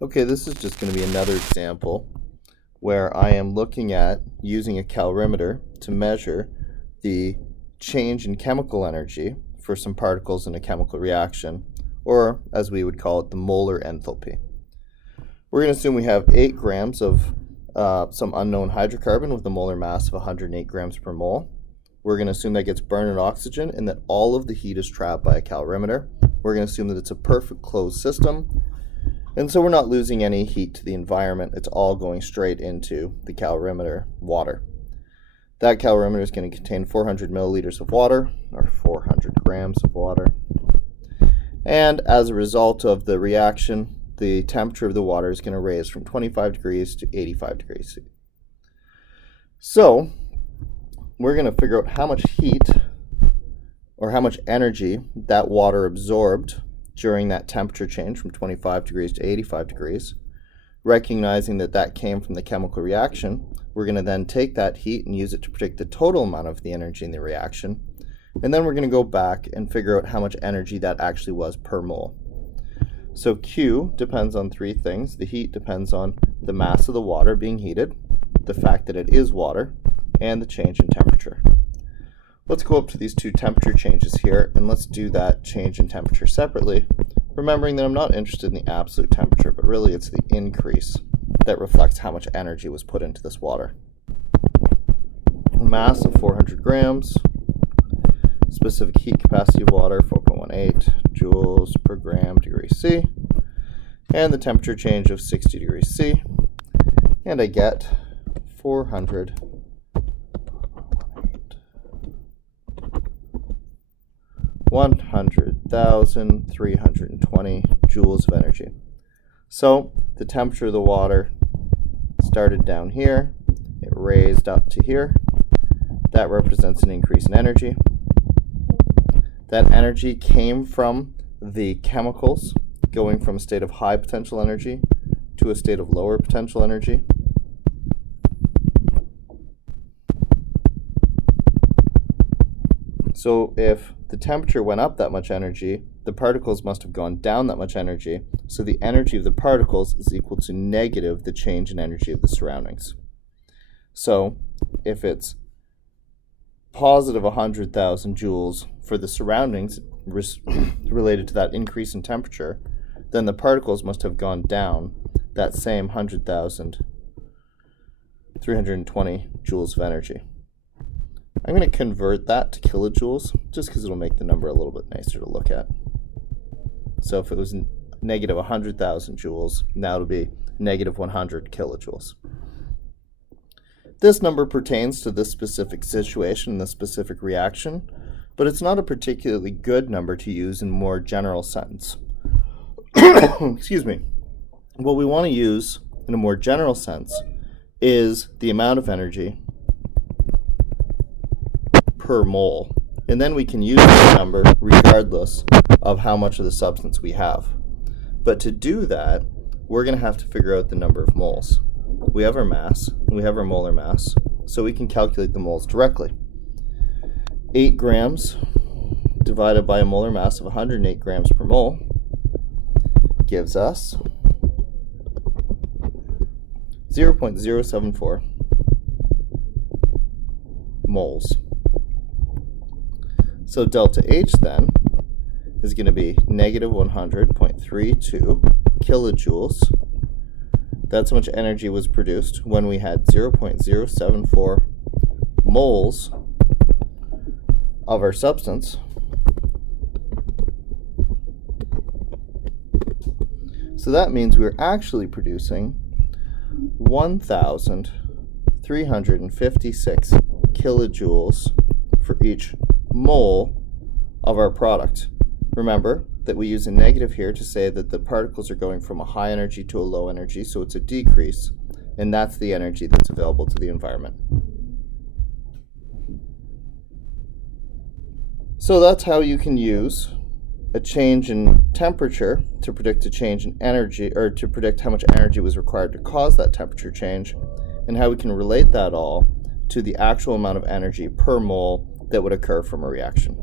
Okay, this is just going to be another example where I am looking at using a calorimeter to measure the change in chemical energy for some particles in a chemical reaction, or as we would call it, the molar enthalpy. We're going to assume we have 8 grams of some unknown hydrocarbon with a molar mass of 108 grams per mole. We're going to assume that gets burned in oxygen and that all of the heat is trapped by a calorimeter. We're going to assume that it's a perfect closed system, and so we're not losing any heat to the environment. It's all going straight into the calorimeter water. That calorimeter is going to contain 400 milliliters of water, or 400 grams of water. And as a result of the reaction, the temperature of the water is going to raise from 25 degrees to 85 degrees C. So we're going to figure out how much heat or how much energy that water absorbed during that temperature change from 25 degrees to 85 degrees. Recognizing that that came from the chemical reaction, we're going to then take that heat and use it to predict the total amount of the energy in the reaction. And then we're going to go back and figure out how much energy that actually was per mole. So Q depends on 3 things. The heat depends on the mass of the water being heated, the fact that it is water, and the change in temperature. Let's go up to these 2 temperature changes here, and let's do that change in temperature separately, remembering that I'm not interested in the absolute temperature, but really it's the increase that reflects how much energy was put into this water. Mass of 400 grams, specific heat capacity of water, 4.18 joules per gram degree C, and the temperature change of 60 degrees C, and I get 100,320 joules of energy. So the temperature of the water started down here, it raised up to here. That represents an increase in energy. That energy came from the chemicals going from a state of high potential energy to a state of lower potential energy. So if the temperature went up that much energy, the particles must have gone down that much energy, so the energy of the particles is equal to negative the change in energy of the surroundings. So if it's positive 100,000 joules for the surroundings related to that increase in temperature, then the particles must have gone down that same 100,320 joules of energy. I'm going to convert that to kilojoules just because it'll make the number a little bit nicer to look at. So if it was negative 100,000 joules, now it'll be negative 100 kilojoules. This number pertains to this specific situation, this specific reaction, but it's not a particularly good number to use in a more general sense. Excuse me. What we want to use in a more general sense is the amount of energy per mole, and then we can use this number regardless of how much of the substance we have. But to do that, we're going to have to figure out the number of moles. We have our mass, we have our molar mass, so we can calculate the moles directly. 8 grams divided by a molar mass of 108 grams per mole gives us 0.074 moles. So delta H then is going to be negative 100.32 kilojoules. That's how much energy was produced when we had 0.074 moles of our substance. So that means we're actually producing 1,356 kilojoules for each mole of our product. Remember that we use a negative here to say that the particles are going from a high energy to a low energy, so it's a decrease, and that's the energy that's available to the environment. So that's how you can use a change in temperature to predict a change in energy, or to predict how much energy was required to cause that temperature change, and how we can relate that all to the actual amount of energy per mole that would occur from a reaction.